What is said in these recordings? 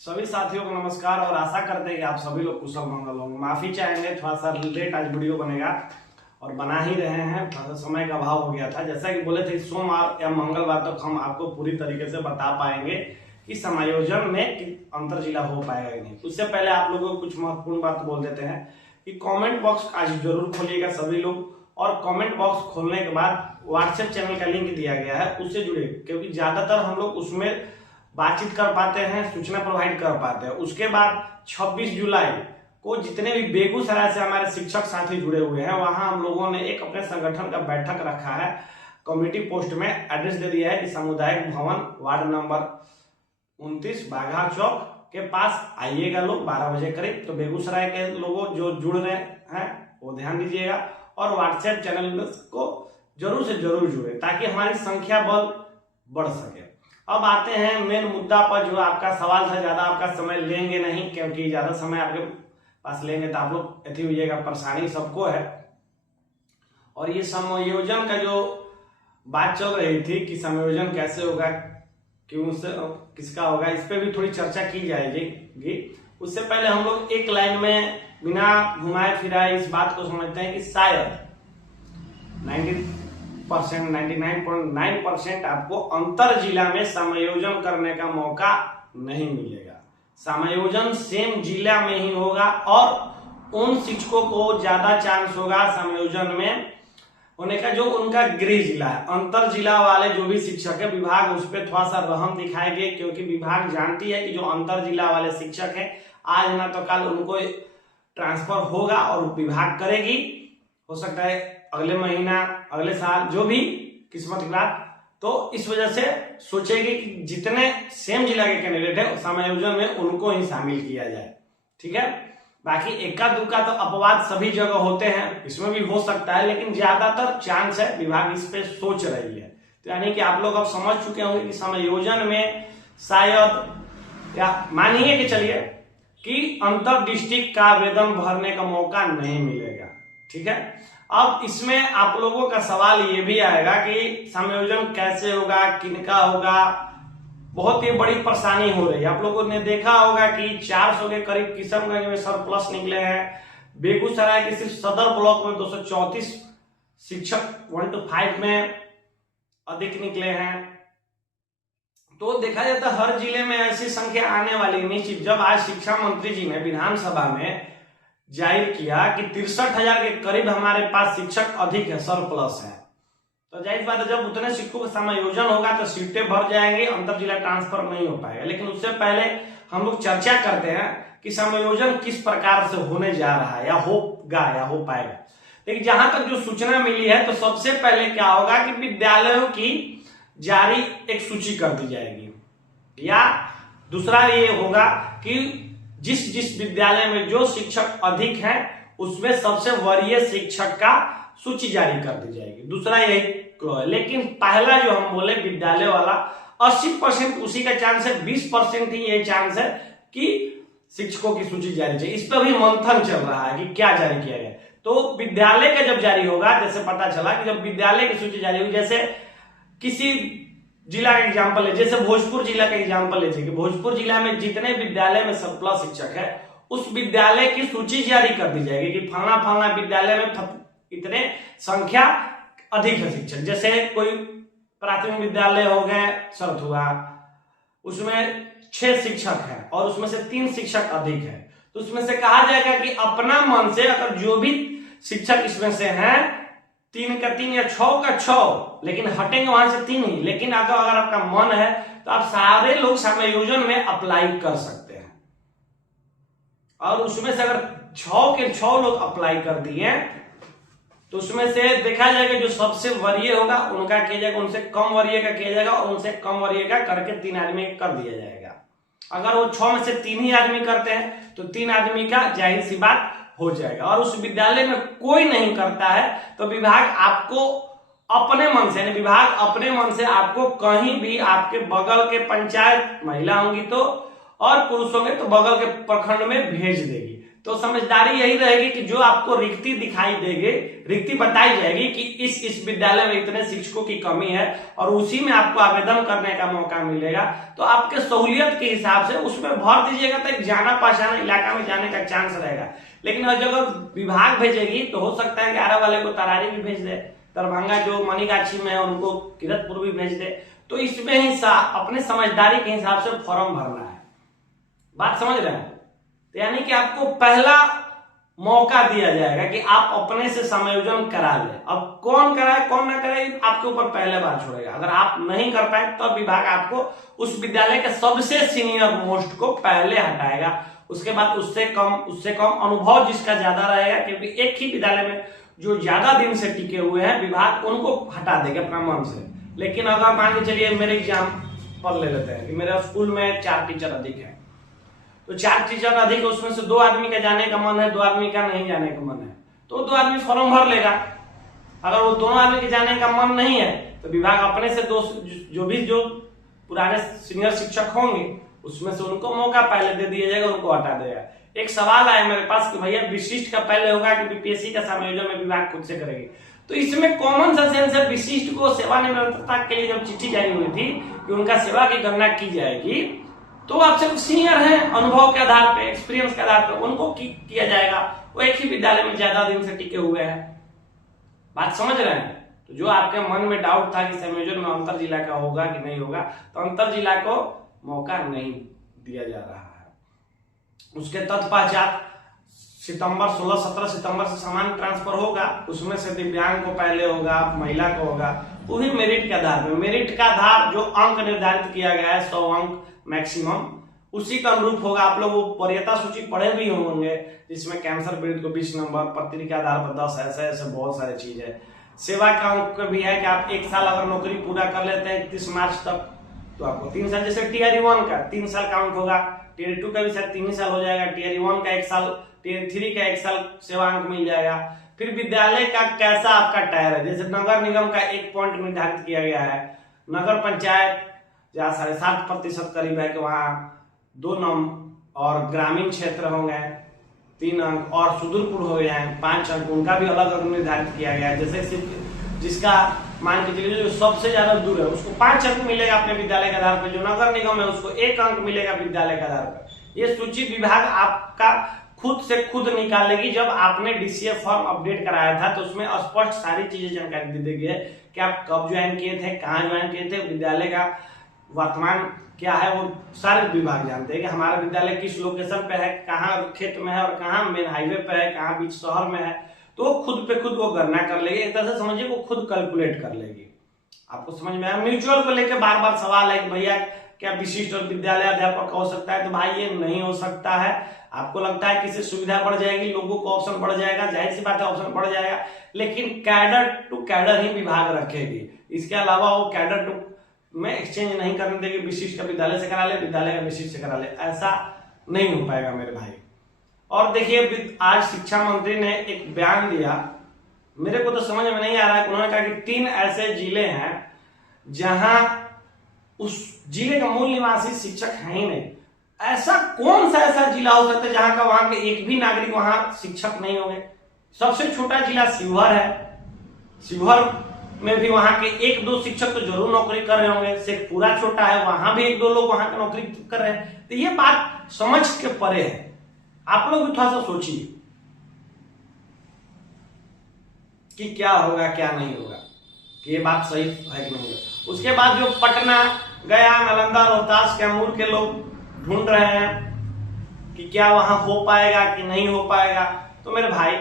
सभी साथियों को नमस्कार और आशा करते हैं कि आप सभी लोग कुशल मंगल होंगे। माफी चाहेंगे, थोड़ा सा लेट आज वीडियो बनेगा और बना ही रहे हैं, थोड़ा सा समय का अभाव हो गया था। जैसा कि बोले थे सोमवार या मंगलवार तक हम आपको पूरी तरीके से बता पाएंगे कि समायोजन में अंतर जिला हो पाएगा कि नहीं। उससे पहले आप लोगों को कुछ महत्वपूर्ण बात बोल देते हैं कि कॉमेंट बॉक्स आज जरूर खोलिएगा सभी लोग, और कमेंट बॉक्स खोलने के बाद व्हाट्सएप चैनल का लिंक दिया गया है, उससे जुड़े, क्योंकि ज्यादातर हम लोग उसमें बातचीत कर पाते हैं, सूचना प्रोवाइड कर पाते हैं। उसके बाद 26 जुलाई को जितने भी बेगूसराय से हमारे शिक्षक साथी जुड़े हुए हैं, वहां हम लोगों ने एक अपने संगठन का बैठक रखा है। कम्युनिटी पोस्ट में एड्रेस दे दिया है कि सामुदायिक भवन वार्ड नंबर 29 बाघा चौक के पास आइएगा लोग 12 बजे करीब। तो बेगूसराय के लोगों जो जुड़ रहे हैं वो ध्यान दीजिएगा और व्हाट्सएप चैनल को जरूर से जरूर जुड़े ताकि हमारी संख्या बल बढ़ सके। अब आते हैं मेन मुद्दा पर, जो आपका सवाल था। ज्यादा आपका समय लेंगे नहीं, क्योंकि ज्यादा समय आपके पास लेंगे तो आप लोग अति होइएगा, परेशानी सबको है। और ये समायोजन का जो बात चल रही थी कि समायोजन कैसे होगा, क्यों से किसका होगा, इस पे भी थोड़ी चर्चा की जाएगी। उससे पहले हम लोग एक लाइन में बिना घुमाए फिराए इस बात को समझते हैं कि शायद 99.9% आपको अंतर जिला में समायोजन करने का मौका नहीं मिलेगा। समायोजन सेम जिला में ही होगा और उन शिक्षकों को ज्यादा चांस होगा समायोजन में होने का जो उनका गृह जिला है। अंतर जिला वाले जो भी शिक्षक है, विभाग उस पर थोड़ा सा रहम दिखाएंगे, क्योंकि विभाग जानती है कि जो अंतर जिला वाले शिक्षक है आज ना तो कल उनको ट्रांसफर होगा और विभाग करेगी। हो सकता है अगले महीना, अगले साल, जो भी किस्मत की बात। तो इस वजह से सोचेगी कि जितने सेम जिला के कैंडिडेट है समायोजन में उनको ही शामिल किया जाए। ठीक है, बाकी एका दुक्का तो अपवाद सभी जगह होते हैं, इसमें भी हो सकता है, लेकिन ज्यादातर चांस है विभाग इस पे सोच रही है। तो यानी कि आप लोग अब समझ चुके होंगे कि समायोजन में शायद, या मानिए कि चलिए कि अंतर डिस्ट्रिक्ट का आवेदन भरने का मौका नहीं मिलेगा। ठीक है, अब इसमें आप लोगों का सवाल ये भी आएगा कि समायोजन कैसे होगा, किनका होगा। बहुत ही बड़ी परेशानी हो रही है। आप लोगों ने देखा होगा कि 400 के करीब किशनगंज में सरप्लस निकले हैं। बेगूसराय के सिर्फ सदर ब्लॉक में 234 शिक्षक 1 to 5 में अधिक निकले हैं। तो देखा जाता है हर जिले में ऐसी संख्या आने वाली निश्चित। जब आज शिक्षा मंत्री जी ने विधानसभा में जाहिर किया कि 63,000 के करीब हमारे पास शिक्षक अधिक है, सरप्लस है, तो जाहिर बात है जब उतने शिक्षकों का समायोजन होगा तो सीटें भर जाएंगे, अंतर जिला ट्रांसफर नहीं हो पाएगा। लेकिन उससे पहले हम लोग चर्चा करते हैं कि समायोजन किस प्रकार से होने जा रहा है, या होगा या हो पाएगा। लेकिन जहां तक जो सूचना मिली है, तो सबसे पहले क्या होगा कि विद्यालयों की जारी एक सूची कर दी जाएगी, या दूसरा ये होगा कि जिस जिस विद्यालय में जो शिक्षक अधिक हैं उसमें सबसे वरीय शिक्षक का सूची जारी कर दी जाएगी। दूसरा यही है। लेकिन पहला जो हम बोले विद्यालय वाला 80% उसी का चांस है, 20% ही ये चांस है कि शिक्षकों की सूची जारी चाहिए। इस पर भी मंथन चल रहा है कि क्या जारी किया गया। तो विद्यालय का जब जारी होगा, जैसे पता चला कि जब विद्यालय की सूची जारी होगी, जैसे किसी जिला का एग्जाम्पल है, जैसे भोजपुर जिला का एग्जाम्पल ले कि भोजपुर जिला में जितने विद्यालय में सरप्लस शिक्षक है उस विद्यालय की सूची जारी कर दी जाएगी कि फलाना फलाना विद्यालय में इतने संख्या अधिक है शिक्षक। जैसे कोई प्राथमिक विद्यालय हो गए सरथुआ, उसमें 6 शिक्षक हैं और उसमें से 3 शिक्षक अधिक है, तो उसमें से कहा जाएगा कि अपना मन से अगर जो भी शिक्षक इसमें से हैं 3 का 3 या 6 का 6, लेकिन हटेंगे वहां से 3 ही। लेकिन अगर आपका मन है तो आप सारे लोग समायोजन में अप्लाई कर सकते हैं, और उसमें से अगर 6 के 6 लोग अप्लाई कर दिए तो उसमें से देखा जाएगा जो सबसे वरीय होगा उनका किया जाएगा, उनसे कम वरीय का किया जाएगा, और उनसे कम वरीय का करके 3 आदमी कर दिया जाएगा। अगर वो 6 में से 3 ही आदमी करते हैं तो 3 आदमी का जाहिर सी बात हो जाएगा। और उस विद्यालय में कोई नहीं करता है तो विभाग आपको अपने मन से, यानी विभाग अपने मन से आपको कहीं भी आपके बगल के पंचायत, महिला होंगी तो, और पुरुष होंगे तो बगल के प्रखंड में भेज देगी। तो समझदारी यही रहेगी कि जो आपको रिक्ति दिखाई देगी, रिक्ति बताई जाएगी कि इस विद्यालय में इतने शिक्षकों की कमी है और उसी में आपको आवेदन करने का मौका मिलेगा, तो आपके सहूलियत के हिसाब से उसमें भर दीजिएगा, तो एक जाना पहचाना इलाका में जाने का चांस रहेगा। लेकिन अगर विभाग भेजेगी तो हो सकता है कि आरा वाले को तरारी भी भेज दे, दरभंगा जो मनीगाछी में है उनको किरतपुर भी भेज दे। तो इसमें ही अपने समझदारी के हिसाब से फॉर्म भरना है। बात समझ रहे हैं? तो यानी कि आपको पहला मौका दिया जाएगा कि आप अपने से समायोजन करा ले। अब कौन कराए कौन ना कराए आपके ऊपर पहले बार छोड़ेगा। अगर आप नहीं कर पाए तब विभाग आपको उस विद्यालय के सबसे सीनियर मोस्ट को पहले हटाएगा। उसके बाद उससे कम अनुभव जिसका ज्यादा रहेगा, क्योंकि एक ही विद्यालय में जो ज्यादा दिन से टिके हुए हैं विभाग उनको हटा देगा अपना मन से। लेकिन अगर मान के चलिए मेरे एग्जाम पर ले लेते हैं कि मेरे स्कूल में 4 टीचर अधिक है, तो 4 टीचर अधिक है, उसमें से 2 आदमी का जाने का मन है, 2 आदमी का नहीं जाने का मन है, तो 2 आदमी फॉर्म भर लेगा। अगर वो दोनों आदमी के जाने का मन नहीं है तो विभाग अपने से जो पुराने सीनियर शिक्षक होंगे उसमें से उनको मौका पहले दे दिया जाएगा, उनको हटा देगा। एक सवाल आया मेरे पास कि भैया विशिष्ट का पहले होगा कि बीपीएससी का समायोजन में विभाग खुद से करेगी? तो इसमें कॉमन सा सेंस है, विशिष्ट को सेवानिवृत्तता के लिए जब चिट्ठी जारी हुई थी कि उनका सेवा की गणना की जाएगी, तो आपसे सीनियर हैं, अनुभव के आधार पे, एक्सपीरियंस के आधार पे उनको किया जाएगा। वो एक ही विद्यालय में ज्यादा दिन से टिके हुए हैं। बात समझ रहे हैं? तो जो आपके मन में डाउट था कि संयोजन में अंतर जिला का होगा कि नहीं होगा, तो अंतर जिला को मौका नहीं दिया जा रहा है। उसके तत्पश्चात 16-17 सितंबर से समान ट्रांसफर होगा। उसमें से दिव्यांग को पहले होगा, महिला को होगा, वो भी मेरिट के आधार पर। मेरिट का आधार जो अंक निर्धारित किया गया है 100 अंक मैक्सिमम, उसी का अनुरूप होगा। आप लोग वो वरीयता सूची पढ़े भी होंगे, जिसमें कैंसर पीड़ित को 20 नंबर, पत्नी के आधार पर 10, ऐसे बहुत सारी चीज है। सेवा का अंक भी है कि आप 1 साल अगर नौकरी पूरा कर लेते हैं 31 मार्च तक, तो आपको 3 साल, जैसे टीआरई 1 का 3 साल काउंट होगा, टीआरई 2 का भी शायद 3 ही साल हो जाएगा, टीआरई 1 का 1 साल, टीआरई 3 का 1 साल सेवा अंक मिल जाएगा। फिर विद्यालय का कैसा आपका टायर है, जैसे नगर निगम का 1 पॉइंट निर्धारित किया गया है, नगर पंचायत जहाँ 7.5% करीब है कि वहाँ 2 नंबर, और ग्रामीण क्षेत्र होंगे 3 अंक, और सुदूरपुर हो गए हैं 5 अंक, उनका भी अलग अलग निर्धारित किया गया है। जैसे जिसका मान के चलिए जो सबसे ज्यादा दूर है उसको 5 अंक मिलेगा अपने विद्यालय के आधार पर, जो नगर निगम है उसको 1 अंक मिलेगा विद्यालय के आधार पर। ये सूची विभाग आपका खुद से खुद निकालेगी। जब आपने डीसीए फॉर्म अपडेट कराया था तो उसमें स्पष्ट सारी चीजें जानकारी दी गई है कि आप कब ज्वाइन किए थे, कहाँ ज्वाइन किए थे, विद्यालय का वर्तमान क्या है, वो सारे विभाग जानते हैं कि हमारा विद्यालय किस लोकेशन पे है, कहाँ खेत में है और कहाँ मेन हाईवे पे है, कहाँ बीच शहर में है। तो वो खुद पे खुद वो गणना कर लेगी। एक तरह से समझिए वो खुद कैलकुलेट कर लेगी। आपको समझ में आया? म्यूचुअल को लेकर बार बार सवाल है कि भैया क्या विशिष्ट और विद्यालय अध्यापक हो सकता है? तो भाई ये नहीं हो सकता है। आपको लगता है कि इससे सुविधा बढ़ जाएगी, लोगों को ऑप्शन बढ़ जाएगा, जाहिर सी बात है ऑप्शन बढ़ जाएगा, लेकिन कैडर टू कैडर ही विभाग रखेगी। इसके अलावा वो कैडर टू में एक्सचेंज नहीं करने देगी, विशिष्ट का विद्यालय से करा ले, विद्यालय का विशिष्ट से करा ले, ऐसा नहीं हो पाएगा मेरे भाई। और देखिए आज शिक्षा मंत्री ने एक बयान दिया, मेरे को तो समझ में नहीं आ रहा है। उन्होंने कहा कि 3 ऐसे जिले हैं जहां उस जिले का मूल निवासी शिक्षक है ही नहीं। ऐसा कौन सा ऐसा जिला हो सकता है जहां का वहां के एक भी नागरिक वहां शिक्षक नहीं होंगे? सबसे छोटा जिला शिवहर है। शिवहर में भी वहां के 1-2 शिक्षक तो जरूर नौकरी कर रहे होंगे। शेखपुरा छोटा है, वहां भी 1-2 लोग वहां की नौकरी कर रहे हैं। तो ये बात समझ के परे है। आप लोग भी थोड़ा सा सोचिए कि क्या होगा क्या नहीं होगा, कि ये बात सही है कि नहीं है। उसके बाद जो पटना, गया, नालंदा, रोहतास, कैमूर के लोग ढूंढ रहे हैं कि क्या वहां हो पाएगा कि नहीं हो पाएगा। तो मेरे भाई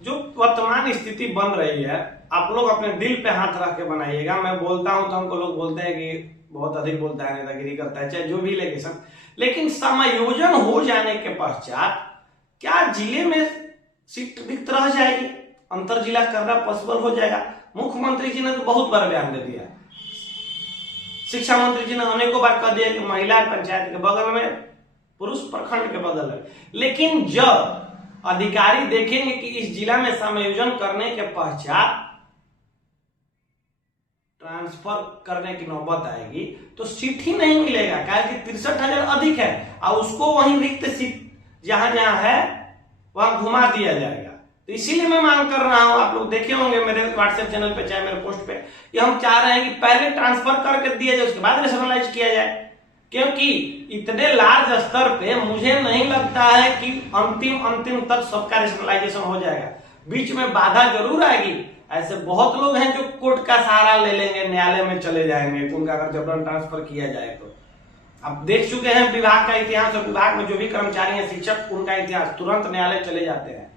जो वर्तमान स्थिति बन रही है, आप लोग अपने दिल पे हाथ रख के बनाइएगा। मैं बोलता हूं तो हमको लोग बोलते हैं कि बहुत अधिक बोलता है, नेतागिरी करता है, चाहे जो भी लेकिन लेकिन समायोजन हो जाने के पश्चात क्या जिले में सीट रिक्त रह जाएगी? अंतर जिला करना पॉसिबल हो जाएगा? मुख्यमंत्री जी ने तो बहुत बार बयान दे दिया, शिक्षा मंत्री जी ने अनेकों बार कह दिया कि महिला पंचायत के बगल में, पुरुष प्रखंड के बगल में। लेकिन जब अधिकारी देखेंगे कि इस जिला में समायोजन करने के पश्चात ट्रांसफर करने की नौबत आएगी तो सीट ही नहीं मिलेगा, क्या कि 63,000 अधिक है और उसको वहीं रिक्त सीट जहां जहां है वहां घुमा दिया जाएगा। तो इसीलिए मैं मांग कर रहा हूं, आप लोग देखे होंगे मेरे व्हाट्सएप चैनल पे चाहे मेरे पोस्ट पे, कि हम चाह रहे हैं कि पहले ट्रांसफर करके दिया जाए, उसके बाद रेशनलाइज किया जाए। क्योंकि इतने लार्ज स्तर पे मुझे नहीं लगता है कि अंतिम तक सबका रेशनलाइजेशन हो जाएगा। बीच में बाधा जरूर आएगी। ऐसे बहुत लोग हैं जो कोर्ट का सहारा ले लेंगे, न्यायालय में चले जाएंगे, उनका अगर जबरन ट्रांसफर किया जाए तो। अब देख चुके हैं विभाग का इतिहास, और विभाग में जो भी कर्मचारी हैं, शिक्षक, उनका इतिहास, तुरंत न्यायालय चले जाते हैं।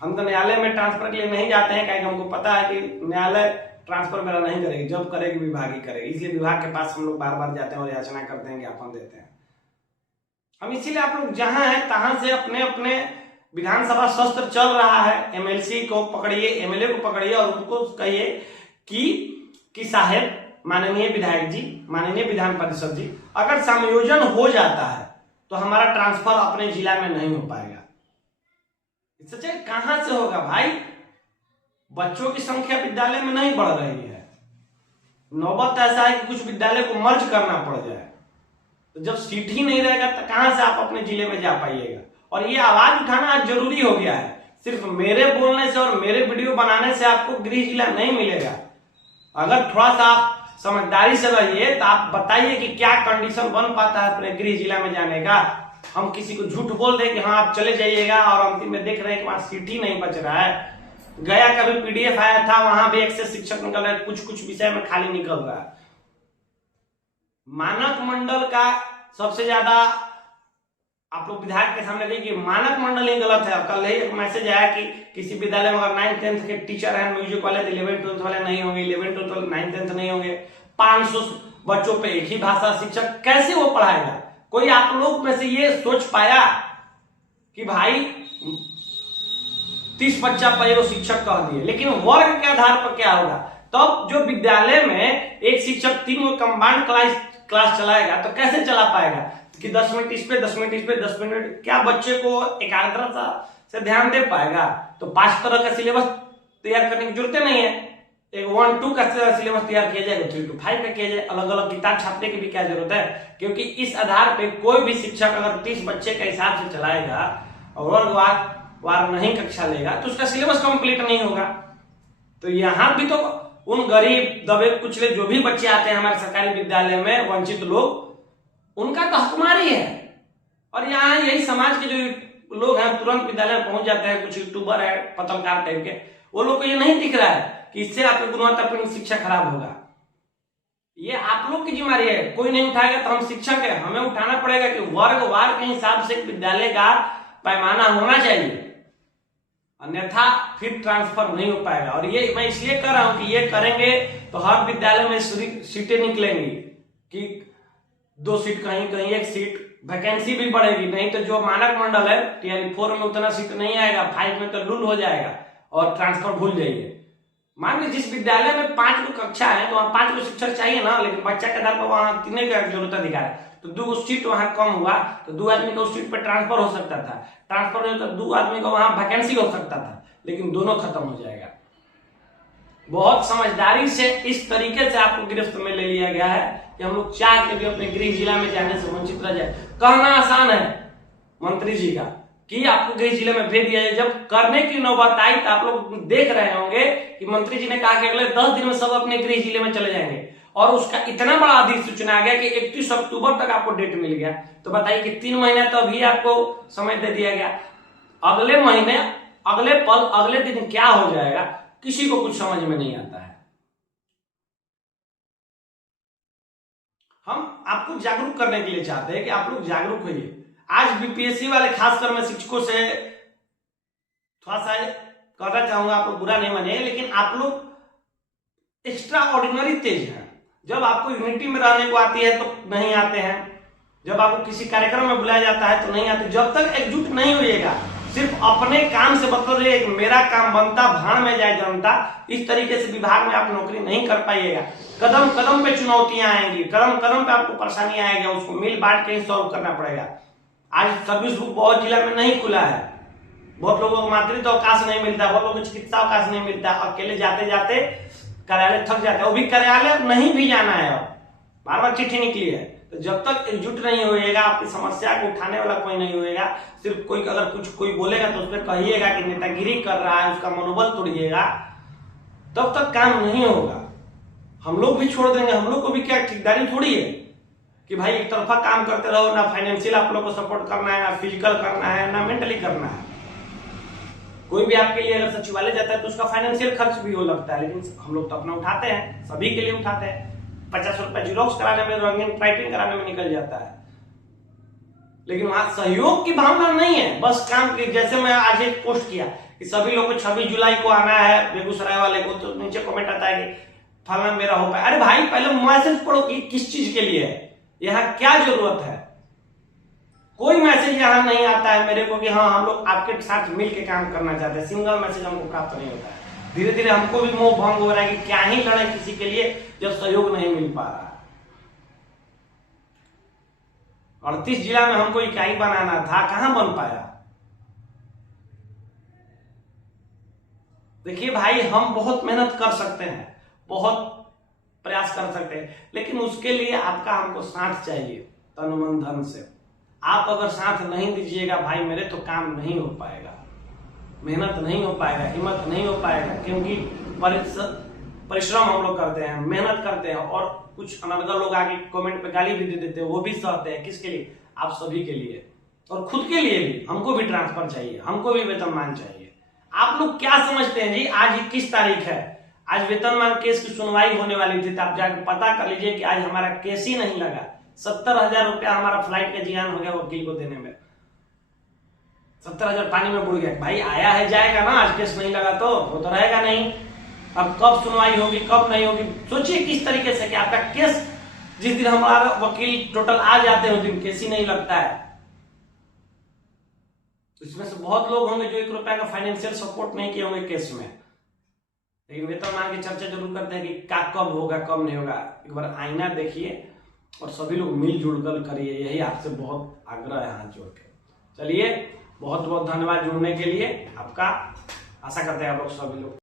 हम तो न्यायालय में ट्रांसफर के लिए नहीं जाते हैं, क्योंकि हमको पता है कि न्यायालय ट्रांसफर मेरा नहीं करेगी, जब करेगी विभाग ही करेगी। इसलिए विभाग के पास हम लोग बार बार जाते हैं और याचना करते हैं, ज्ञापन देते हैं। हम इसीलिए आप लोग जहां हैं तहां से अपने अपने विधानसभा सत्र चल रहा है, एमएलसी को पकड़िए, एमएलए को पकड़िए और उनको कहिए कि साहेब, माननीय विधायक जी, माननीय विधान परिषद जी, अगर समायोजन हो जाता है तो हमारा ट्रांसफर अपने जिला में नहीं हो पाएगा। सच्चे कहां से होगा भाई? बच्चों की संख्या विद्यालय में नहीं बढ़ रही है, नौबत ऐसा है कि कुछ विद्यालय को मर्ज करना पड़ जाए। तो जब सीट ही नहीं रहेगा तो कहां से आप अपने जिले में जा पाइएगा? और ये आवाज उठाना आज जरूरी हो गया है। सिर्फ मेरे बोलने से और मेरे वीडियो बनाने से आपको गृह जिला नहीं मिलेगा। अगर थोड़ा सा आप समझदारी से रहिए तो आप बताइए कि क्या कंडीशन बन पाता है अपने गृह जिला में जाने का। हम किसी को झूठ बोल दे कि हाँ आप चले जाइएगा, और अंतिम में देख रहे हैं कि वहां सीट ही नहीं बच रहा है। गया कभी पीडीएफ आया था, वहां भी एक्सेस शिक्षक निकल रहे, कुछ विषय में खाली निकल रहा है। मानक मंडल का सबसे ज्यादा आप लोग विधायक के सामने देखिए, मानक मंडल ही गलत है। कल ही एक मैसेज आया कि किसी विद्यालय में अगर 9th 10th के टीचर हैं, म्यूजिक वाले, 11th 12th वाले नहीं होंगे, 11th 12th 9th 10th नहीं होंगे, 500 बच्चों पे एक ही भाषा शिक्षक, कैसे वो पढ़ाएगा? कोई आप लोग में से ये सोच पाया कि भाई 30 बच्चा पर एगो शिक्षक कह दिए, लेकिन वर्ग के आधार पर क्या होगा? तब जो विद्यालय में एक शिक्षक 3 कंबाइंड क्लास चलाएगा तो कैसे चला पाएगा कि 10 मिनट इस पे 10 मिनट इस पे 10 मिनट, क्या बच्चे को एकाग्रता से ध्यान दे पाएगा? तो 5 तरह का सिलेबस तैयार करने की जरूरत नहीं है। एक 1-2 का सिलेबस तैयार किया जाएगा, 3-5 का किया जाए। अलग अलग किताब छापने की भी क्या जरूरत है? क्योंकि इस आधार पे कोई भी शिक्षक अगर 30 बच्चे के हिसाब से चलाएगा और वर्गवार नहीं कक्षा लेगा तो उसका सिलेबस कंप्लीट नहीं होगा। तो यहां भी तो उन गरीब दबे कुचले जो भी बच्चे आते हैं हमारे सरकारी विद्यालय में, वंचित लोग, उनका तो हकमारी है। और यहाँ यही समाज के जो लोग हैं तुरंत विद्यालय में पहुंच जाते हैं, कुछ यूट्यूबर है, पत्रकार टाइप के, वो लोग को ये नहीं दिख रहा है कि इससे आपकी गुणवत्तापूर्ण शिक्षा खराब होगा। ये आप लोग की जिम्मेदारी है, कोई नहीं उठाएगा तो हम शिक्षक है, हमें उठाना पड़ेगा कि वर्गवार के हिसाब से विद्यालय का पैमाना होना चाहिए, अन्यथा फिर ट्रांसफर नहीं हो पाएगा। और ये मैं इसलिए कर रहा हूं कि ये करेंगे तो हर विद्यालय में सीटें निकलेंगी कि 2 सीट कहीं कहीं 1 सीट, वैकेंसी भी बढ़ेगी। नहीं तो जो मानक मंडल है टीआरई 4 में उतना सीट नहीं आएगा, 5 में तो लूल हो जाएगा और ट्रांसफर भूल जाइए। मान लीजिए जिस विद्यालय में 5 कक्षा है तो वहां 5 शिक्षक चाहिए ना, लेकिन बच्चा के आधार पर वहां 3 का जरूरत अधिकार है, तो 2 सीट वहां कम हुआ तो 2 आदमी का उस सीट पर ट्रांसफर हो सकता था। ट्रांसफर नहीं तो 2 आदमी का वहां वैकेंसी हो सकता था, लेकिन दोनों खत्म हो जाएगा। बहुत समझदारी से इस तरीके से आपको गिरफ्त में ले लिया गया है कि हम लोग चाह के भी अपने गृह जिला में जाने से वंचित रह जाए। कहना आसान है मंत्री जी का कि आपको गृह जिले में भेज दिया जाए, जब करने की नौबत आई तो आप लोग देख रहे होंगे कि मंत्री जी ने कहा कि अगले 10 दिन में सब अपने गृह जिले में चले जाएंगे, और उसका इतना बड़ा अधिसूचना आ गया कि 31 अक्टूबर तक आपको डेट मिल गया। तो बताइए कि 3 महीने तो अभी आपको समय दे दिया गया। अगले महीने, अगले पल, अगले दिन क्या हो जाएगा किसी को कुछ समझ में नहीं आता है। हम आपको जागरूक करने के लिए चाहते हैं कि आप लोग जागरूक होइए। आज बीपीएससी वाले, खासकर मैं शिक्षकों से थोड़ा सा कहना चाहूंगा, आप लोग बुरा नहीं मानिए, लेकिन आप लोग एक्स्ट्रा ऑर्डिनरी तेज हैं। जब आपको यूनिटी में रहने को आती है तो नहीं आते हैं, जब आपको किसी कार्यक्रम में बुलाया जाता है तो नहीं आते। जब तक एकजुट नहीं होइएगा, सिर्फ अपने काम से मतलब रहिए, मेरा काम बनता भाड़ में जाए जनता, इस तरीके से विभाग में आप नौकरी नहीं कर पाइएगा। कदम कदम पे चुनौतियां आएंगी, कदम कदम पे आपको परेशानी आएगी, उसको मिल बांट के ही सॉल्व करना पड़ेगा। आज सर्विस बुक बहुत जिला में नहीं खुला है, बहुत लोगों को मातृत्व अवकाश नहीं मिलता, बहुत लोगों को चिकित्सा अवकाश नहीं मिलता, अकेले जाते जाते कार्यालय थक जाते हैं। वो भी कार्यालय नहीं भी जाना है, बार बार चिट्ठी निकली है तो जब तक एकजुट नहीं होएगा, आपकी समस्या को उठाने वाला कोई नहीं होएगा, सिर्फ कोई अगर कुछ कोई बोलेगा तो उस पर कहिएगा कि नेतागिरी कर रहा है, उसका मनोबल तोड़िएगा, तब तक काम नहीं होगा। हम लोग भी छोड़ देंगे, हम लोग को भी क्या ठेकेदारी थोड़ी है कि भाई एक तरफा काम करते रहो, ना फाइनेंशियल आप लोग को सपोर्ट करना है, ना फिजिकल करना है, ना मेंटली करना है। कोई भी आपके लिए अगर सचिवालय जाता है तो उसका फाइनेंशियल खर्च भी हो लगता है, लेकिन हम लोग तो अपना उठाते हैं, सभी के लिए उठाते हैं। 50 रुपए जीरोक्स कराने में, रंगीन टाइपिंग कराने में निकल जाता है, लेकिन वहां सहयोग की भावना नहीं है। बस काम की, जैसे मैं आज एक पोस्ट किया कि सभी लोग को 26 जुलाई को आना है बेगूसराय वाले को, तो नीचे कमेंट आता है कि फलना मेरा हो पाए। अरे भाई पहले मैसेज पढ़ो कि किस चीज के लिए है, यहाँ क्या जरूरत है। कोई मैसेज यहाँ नहीं आता है मेरे को कि हाँ हम लोग आपके साथ मिलकर काम करना चाहते हैं, सिंगल मैसेज हमको प्राप्त नहीं होता है। धीरे धीरे हमको भी मोह भंग हो रहा है कि क्या ही लड़े किसी के लिए जब सहयोग नहीं मिल पा रहा है। 38 जिला में हमको इकाई बनाना था, कहां बन पाया। देखिए भाई, हम बहुत मेहनत कर सकते हैं, बहुत प्रयास कर सकते हैं, लेकिन उसके लिए आपका हमको साथ चाहिए, तन मन धन से। आप अगर साथ नहीं दीजिएगा भाई मेरे, तो काम नहीं हो पाएगा, मेहनत नहीं हो पाएगा, हिम्मत नहीं हो पाएगा, क्योंकि परिश्रम हम लोग करते हैं, मेहनत करते हैं, और कुछ अनर्गल लोग आगे कमेंट पे गाली भी दे देते हैं, वो भी सहते हैं। किसके लिए? आप सभी के लिए, और खुद के लिए भी। हमको भी ट्रांसफर चाहिए, हमको भी वेतनमान चाहिए। आप लोग क्या समझते हैं जी, आज 21 तारीख है, आज वेतनमान केस की सुनवाई होने वाली थी, तो आप जाकर पता कर लीजिए कि आज हमारा केस ही नहीं लगा। 70,000 रुपया हमारा फ्लाइट का जियान हो गया वकील को देने में। 70,000 पानी में बुड़ गया। भाई आया है जाएगा ना, आज केस नहीं लगा तो वो तो रहेगा नहीं। अब कब सुनवाई होगी कब नहीं होगी, सोचिए किस तरीके से कि आपका केस, जिस दिन हमारा वकील टोटल आ जाते हैं उस दिन केस ही नहीं लगता है। इसमें से बहुत लोग होंगे जो 1 रुपया का फाइनेंशियल सपोर्ट नहीं किए होंगे केस में, लेकिन वेतनमान की चर्चा जरूर करते हैं कि क्या कब होगा कब नहीं होगा। एक बार आईना देखिए और सभी लोग मिलजुल कर करिए, यही आपसे बहुत आग्रह है हाथ जोड़ के। चलिए, बहुत बहुत धन्यवाद जुड़ने के लिए आपका। आशा करते हैं आप लोग सभी लोग